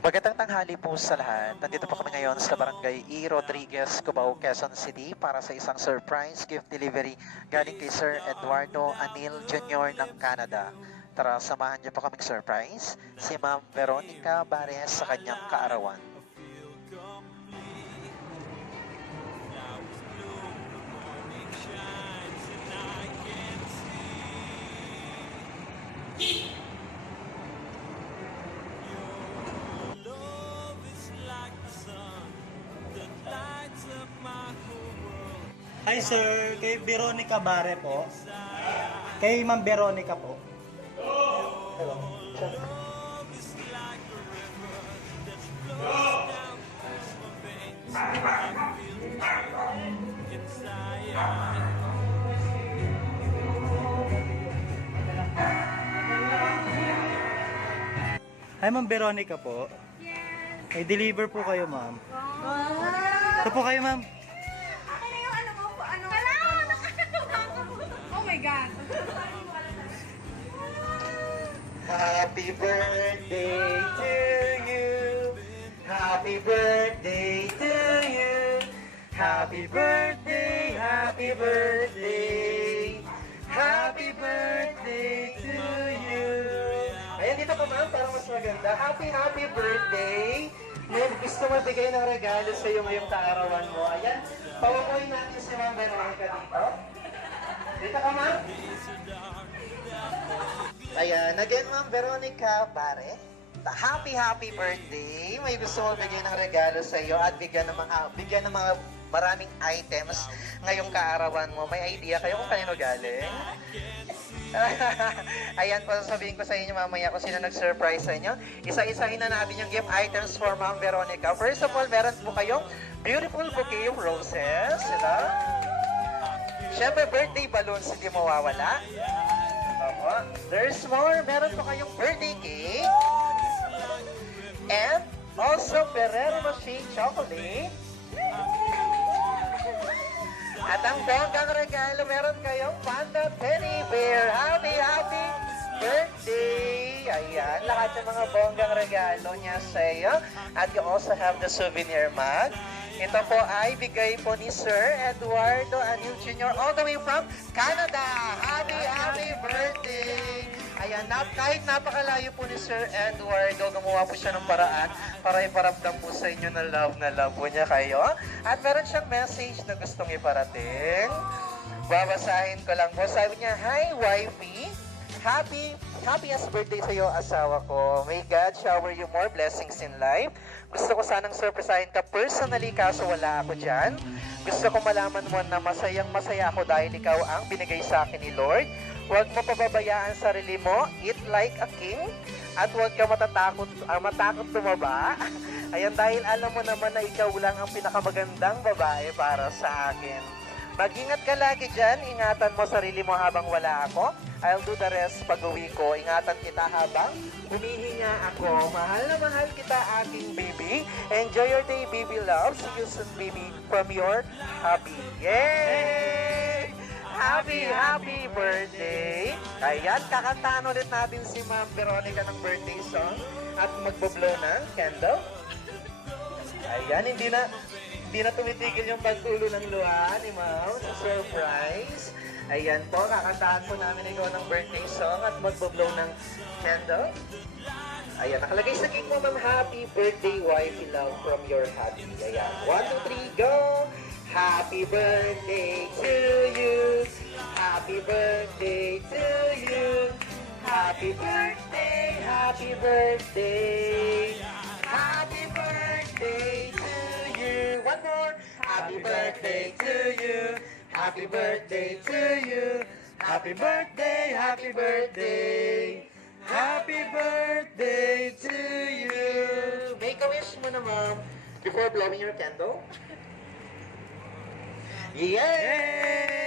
Magandang tanghali po sa lahat. Nandito po kami ngayon sa Barangay E. Rodriguez, Cubao, Quezon City para sa isang surprise gift delivery galing kay Sir Eduardo Anil Jr. ng Canada. Tara, samahan niyo po kaming surprise si Ma'am Veronica Bares sa kanyang kaarawan. Hi sir, kay Veronica Bare po. Kay Ma'am Veronica po. Hello. Hi Ma'am Veronica po. Yes. May deliver po kayo ma'am. Wow. Ito po kayo ma'am. Ano yung ano mo? Ano? Hala! Oh my God. Happy birthday to you. Happy birthday to you. Happy birthday, happy birthday. Happy birthday to you. Ayan, dito ka ma'am, para mas maganda. Happy birthday. May gusto magbigay ng regalo sa iyo ngayong kaarawan mo. Ayan, pawamuhin natin si Ma'am Veronica dito. Dito ka ma'am. Ayan, again Ma'am Veronica Bare. Happy birthday. May gusto mo bigay ng regalo sa iyo at bigyan ng mga maraming items ngayong kaarawan mo. May idea kayo kung kanino galing? Ayan po, sasabihin ko sa inyo mamaya kung sino nag-surprise sa inyo. Isa-isahin na natin yung gift items for Ma'am Veronica. First of all, meron po kayong beautiful bouquet of roses. Ito. Siyempre, birthday balloons, hindi mawawala. Opo. There's more. Meron po kayong birthday cake. And also, Ferrero Rocher chocolate. At ang bonggang regalo, meron kayong Panda Teddy Bear. Happy birthday! Ayan, lahat ng mga bonggang regalo niya sa iyo. At you also have the souvenir mug. Ito po ay bigay po ni Sir Eduardo Anil Jr. all the way from Canada. Happy birthday! Ayan, kahit napakalayo po ni Sir Eduardo, gumawa po siya ng paraan para iparamdam po sa inyo na love po niya kayo. At meron siyang message na gustong iparating. Babasahin ko lang po. Sabi niya, "Hi, wifey. Happiest birthday sa iyo, asawa ko. May God shower you more blessings in life. Gusto ko sanang surprisahin ka personally kaso wala ako dyan. Gusto ko malaman mo na masaya ako dahil ikaw ang binigay sa akin ni Lord. Huwag mo pababayaan sarili mo, eat like a king, at huwag ka matakot tumaba. Ayan, dahil alam mo naman na ikaw lang ang pinakamagandang babae para sa akin. Mag-ingat ka lagi dyan, ingatan mo sarili mo habang wala ako. I'll do the rest pag-uwi ko. Ingatan kita habang humihinga ako. Mahal na mahal kita, aking baby. Enjoy your day, baby love. See you soon, baby, from your hubby." Yay! Happy birthday! Ayan, kakantahan ulit natin si Ma'am Veronica ng birthday song at magbo-blow ng candle. Ayan, hindi na tumitigil yung pagtulo ng luha ni Ma'am sa surprise. Ayan po, kakantahan po namin ikaw ng birthday song at magbo-blow ng candle. Ayan, nakalagay sa cake mo, Ma'am, happy birthday, wifey love from your hubby. Ayan, 1, 2, 3, go! Happy birthday to you. Happy birthday to you. Happy birthday, happy birthday. Happy birthday to you. One more. Happy birthday to you. Happy birthday to you. Happy birthday, happy birthday. Happy birthday to you. Make a wish mo na, Ma'am. before blowing your candle. Yay!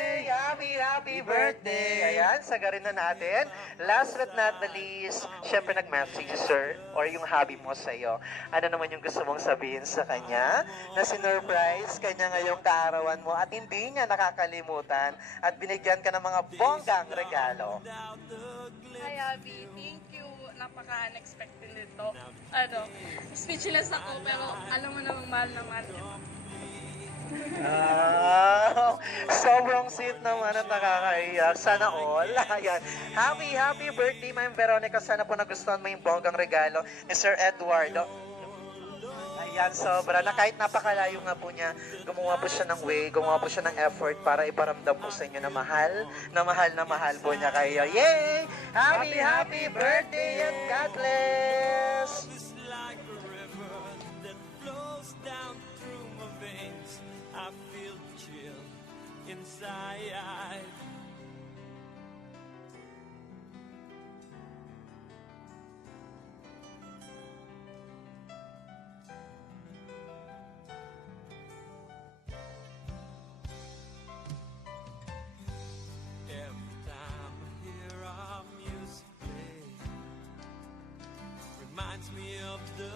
Happy birthday! Ayan, sagarin na natin. Last but not the least, syempre nag-message si sir or yung hobby mo sa'yo. Ano naman yung gusto mong sabihin sa kanya na sinurprise kanya ngayong kaarawan mo at hindi niya nakakalimutan at binigyan ka ng mga bonggang regalo. Hi, Abby. Thank you. Napaka-unexpected nito. Speechless ako, pero alam mo namang mahal na mahal kita. Sobrang sweet naman at nakakaiyak. Sana all. Ayan. Happy birthday, Ma'am Veronica. Sana po nagustuhan mo yung bonggang regalo ni Sir Eduardo. Ayan, sobra. Na kahit napakalayo nga po niya, gumawa po siya ng way, gumawa po siya ng effort para iparamdam po sa inyo na mahal po niya kayo. Yay! Happy birthday and God bless! Like a river that flows down through my veins. I feel the chill inside. Every time I hear our music play, reminds me of the